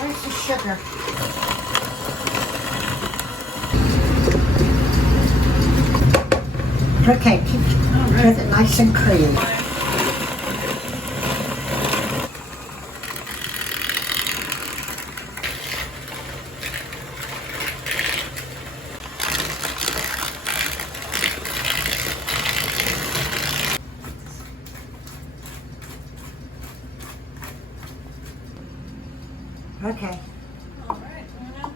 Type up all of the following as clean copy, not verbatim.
where's the sugar? Okay, get it nice and clean. Okay. All right, Luna.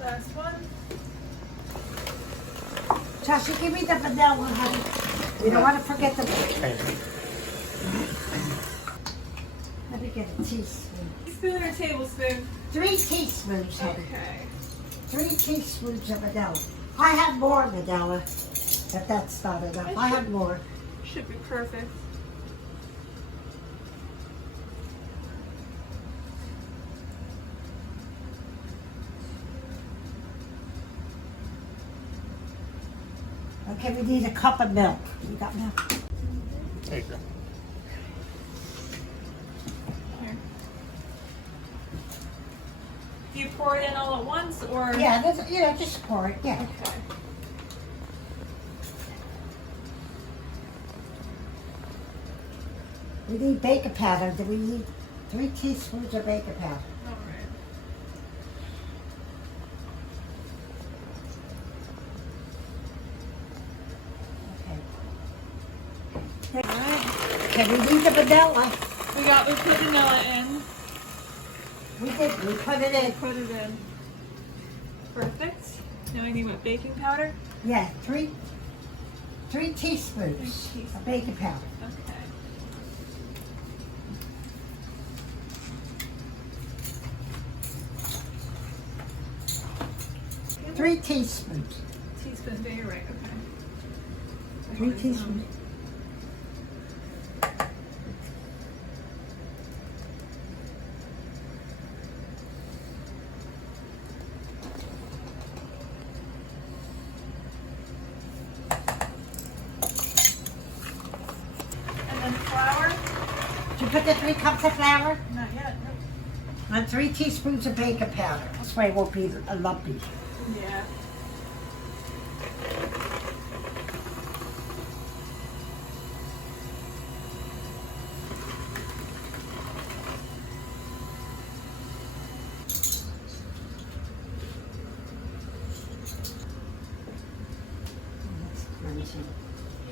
Last one. Tasha, give me the vanilla, honey. You don't want to forget the... Let me get a teaspoon. Teaspoon or tablespoon? 3 teaspoons, honey. Okay. 3 teaspoons of vanilla. I have more vanilla, if that's not enough. I have more. Should be perfect. Okay, we need a cup of milk. You got milk? There you go. Here. Do you pour it in all at once or? Yeah, just pour it, yeah. Okay. We need baking powder. Do we need 3 teaspoons of baking powder? All right. Okay. All right. Okay, we need the vanilla. We put vanilla in. We did, we put it in. Put it in. Perfect. Now we need what, baking powder? Yeah, 3 teaspoons 3 teaspoons. of baking powder. Okay. 3 teaspoons. Teaspoon, yeah, you're right, okay. 3 teaspoons. And then flour? Did you put the 3 cups of flour? Not yet, no. And 3 teaspoons of baking powder. This way it won't be lumpy. Yeah.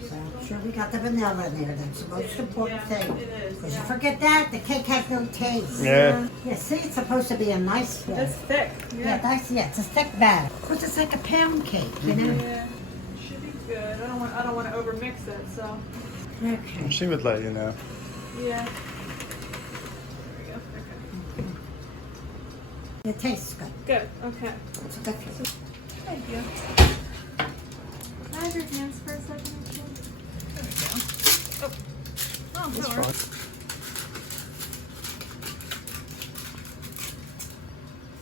So I'm sure we got the vanilla in there. That's the most important thing. It is. Because Yeah. you forget that, the cake has no taste. Yeah. Yeah, see, it's supposed to be a nice It's thick. Yeah, it's a thick batter. Because it's like a pound cake, you know? Yeah. Should be good. I don't want to overmix it, so. Okay. She would let you know. Yeah. There we go. Okay. It tastes good. Good. Okay. It's a good cake. Thank you. Can I have your hands for a second? Actually? There we go. Oh. Oh, That's that fine. works.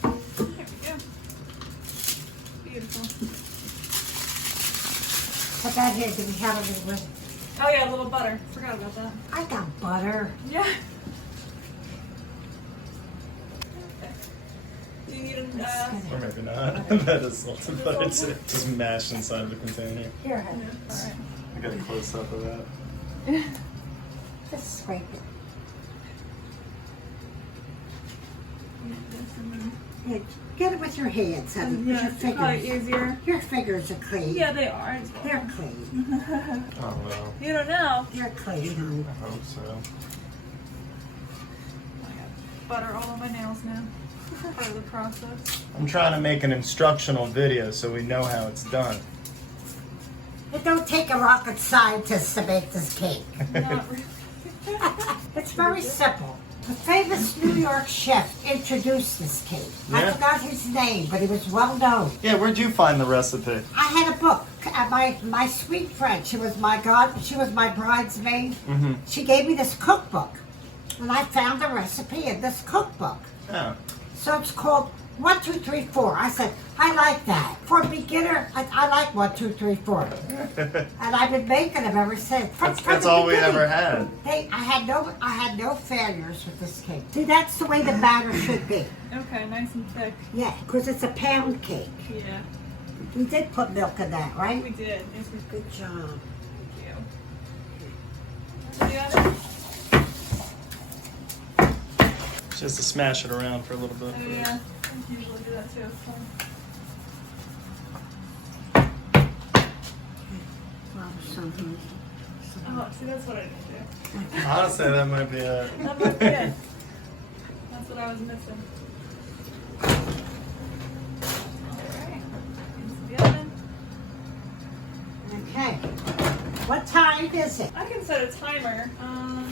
There we go. Beautiful. Put that here. Do we have a little bit? Oh yeah, a little butter. Forgot about that. I got butter. Yeah. Do you need an, Or maybe not. That is salted, but it's just mashed inside of a container. Here, honey. Alright. I got a close up of that. Just scrape it. Yeah, get it with your hands, honey. With Yeah, your it's probably fingers. easier. Your fingers are clean. Yeah, they are. As well. They're clean. Oh well. You don't know. They're clean, honey. I hope so. butter all on my nails now. Part of the process. I'm trying to make an instructional video so we know how it's done. It don't take a rocket scientist to make this cake. Not really. It's very simple. The famous New York chef introduced this cake. I Yeah? forgot his name, but he was well known. Yeah, where'd you find the recipe? I had a book. My sweet friend, she was my bridesmaid. Mm-hmm. She gave me this cookbook, and I found the recipe in this cookbook. Oh. So it's called 1, 2, 3, 4. I said, I like that. For a beginner, I like 1, 2, 3, 4. And I've been making them ever since. That's all we ever had. Hey, I had no failures with this cake. See, that's the way the batter should be. Okay, nice and thick. Yeah, because it's a pound cake. Yeah, We did put milk in that, right? we did. This was Good job. Thank you. The other? She has to smash it around for a little bit. Oh, yeah. I usually do that too. So. Oh, see, that's what I didn't do. Honestly, that might be a... That might be it. That's what I was missing. Alright. Into the oven. Okay. What time is it? I can set a timer.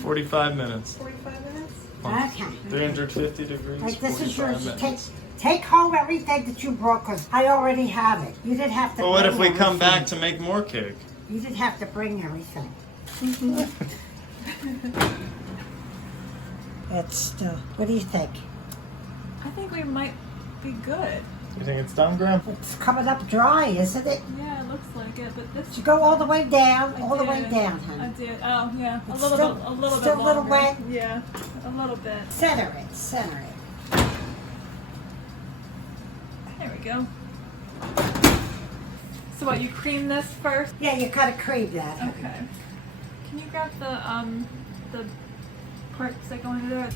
45 minutes. 45 minutes? Okay. 350 degrees, Like this is 45 yours. minutes. Take home everything that you brought, because I already have it. You didn't have to. But what if we bring come back everything. to make more cake? You didn't have to bring everything. It's still. What do you think? I think we might be good. You think it's done, Graham? It's coming up dry, isn't it? Yeah, it looks like it, but this. Did you go all the way down? I All the way did. down, I honey. did. Oh, yeah. It's A little bit still a little longer. wet? Yeah, a little bit. Center it. Center it. There we go. So what, you cream this first? Yeah, you gotta cream that. Okay. Can you grab the parts that go into it?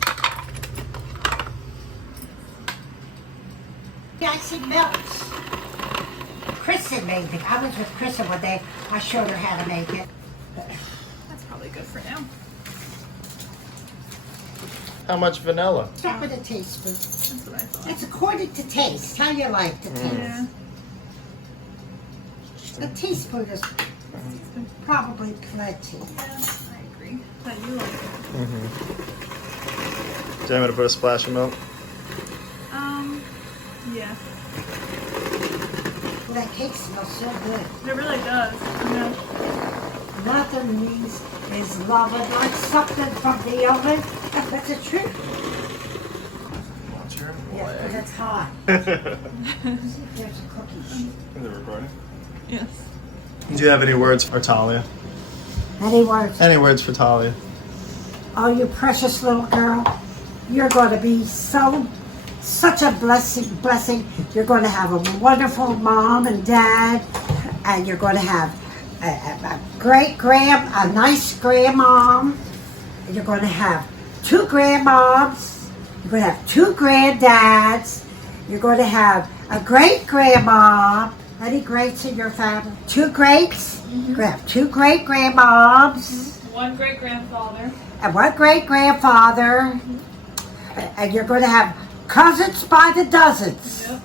The icing melts. Kristen made it. I was with Kristen one day. I showed her how to make it. That's probably good for now. How much vanilla? Start with a teaspoon. That's what I thought. It's according to taste. How you like the taste. Yeah. A teaspoon is probably plenty. Yeah, I agree. But you like it. Mm-hmm. Do you want me to put a splash of milk? Yeah. Well, that cake smells so good. It really does. Yeah. Nothing is loving like something from the oven. That's the truth. Watch your Yeah, because it's hot. Is See if there's a cookie sheet. it recording? Yes. Do you have any words for Talia? Any words? Any words for Talia? Oh, you precious little girl. You're going to be such a blessing. You're going to have a wonderful mom and dad, and you're going to have a nice grandmom, and you're going to have 2 grandmoms, you're going to have 2 granddads, you're going to have a great grandma. Any greats in your family? 2 greats? You're going to have 2 great grandmoms. One great grandfather. And 1 great grandfather, and you're going to have cousins by the dozens. Yep.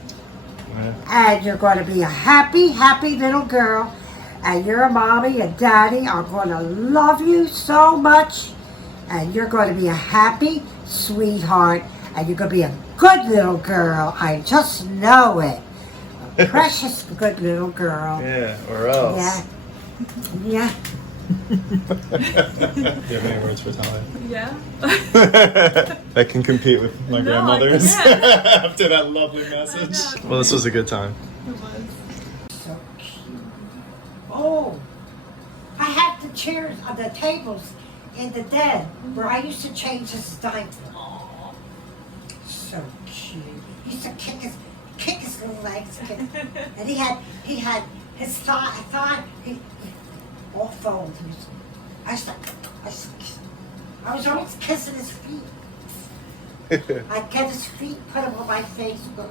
And you're going to be a happy little girl, and your mommy and daddy are going to love you so much, and you're going to be a happy sweetheart, and you're going to be a good little girl. I just know it. A precious good little girl. Yeah, or else. Yeah. Yeah. Do you have any words for Talia? Yeah. That can compete with my No, grandmother's I can't. after that lovely message. know. Well, this was a good time. It was. So cute. Oh, I have the chairs, the tables in the den where I used to change his diaper. Oh, so cute. He used to kick his little legs, and he had his thigh all fold. I was always kissing his feet. I'd get his feet, put them on my face, go